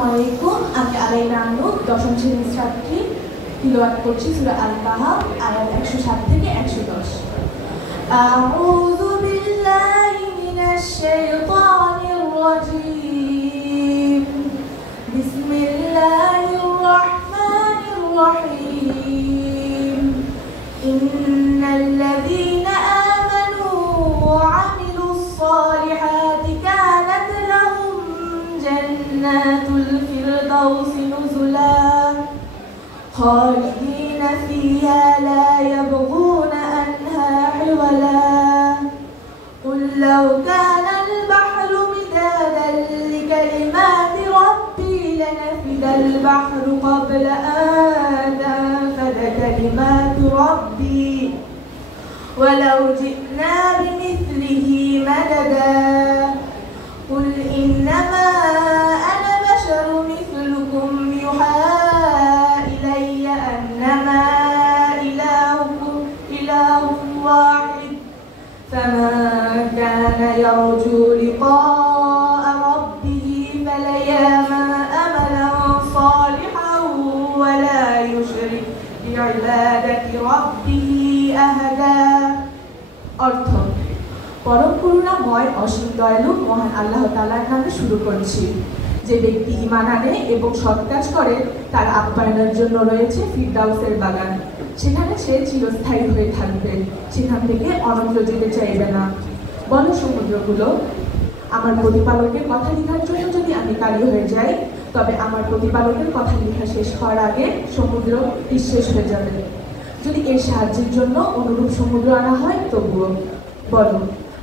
আসসালামু আলাইকুম। আমি আলাইনা আনু, দশম শ্রেণীর ছাত্রী। তিলাওয়াত করছি সূরা আল কাহাফ আয়াত 107 থেকে 110। আউযু বিল্লাহি মিনাশ শাইতানির রাজীম। বিসমিল্লাহির রাহমানির রাহিম। ইন্নাল্লাযীনা আমানু ওয়া আমিলুস সালিহাতি কানাত লাহুম জান্নাতুল ফিরদাউসি নুজুলা خالدين فيها لا يبغون عنها حولا قل لو كان البحر مدادا لكلمات ربي لنفد البحر قبل أن تنفد كلمات ربي ولو جئنا بمثله مددا قل إنما أنا بشر مثلكم يوحى إلي أنما إلهكم إله واحد فمن كان يرجو لقاء ربه فليعمل عملا صالحا ولا يشرك بعبادة ربه أحدا। অর্থ: পরম করুণাময় অসীম দয়ালু মহান আল্লাহ তাআলার নামে শুরু করছি। যে ব্যক্তি ঈমান আনে এবং সৎ কাজ করে তার আপ্যায়নের জন্য রয়েছে ফিরদাউসের বাগান। সেখানে সে চিরস্থায়ী হয়ে থাকবে, সেখান থেকে অনন্ত যেতে চাইবে না। বলো সমুদ্রগুলো, আমার প্রতিপালকের কথা লেখার জন্য যদি আমি কালি হয়ে যাই, তবে আমার প্রতিপালকের কথা লেখা শেষ হওয়ার আগে সমুদ্র নিঃশেষ হয়ে যাবে। যদি এর সাহায্যের জন্য অনুরূপ সমুদ্র আনা হয় তবুও। বলো,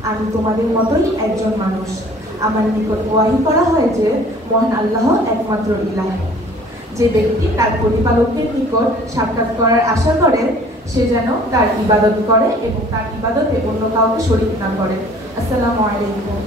আমি তোমাদের মতোই একজন মানুষ। আমার নিকট ওয়াহি করা হয় যে মহান আল্লাহ একমাত্র ইলাহ। যে ব্যক্তি তার প্রতিপালকের নিকট সাক্ষাৎ করার আশা করে সে যেন তার ইবাদত করে এবং তার ইবাদতে অন্য কাউকে শরীক না করে। আসসালামু আলাইকুম।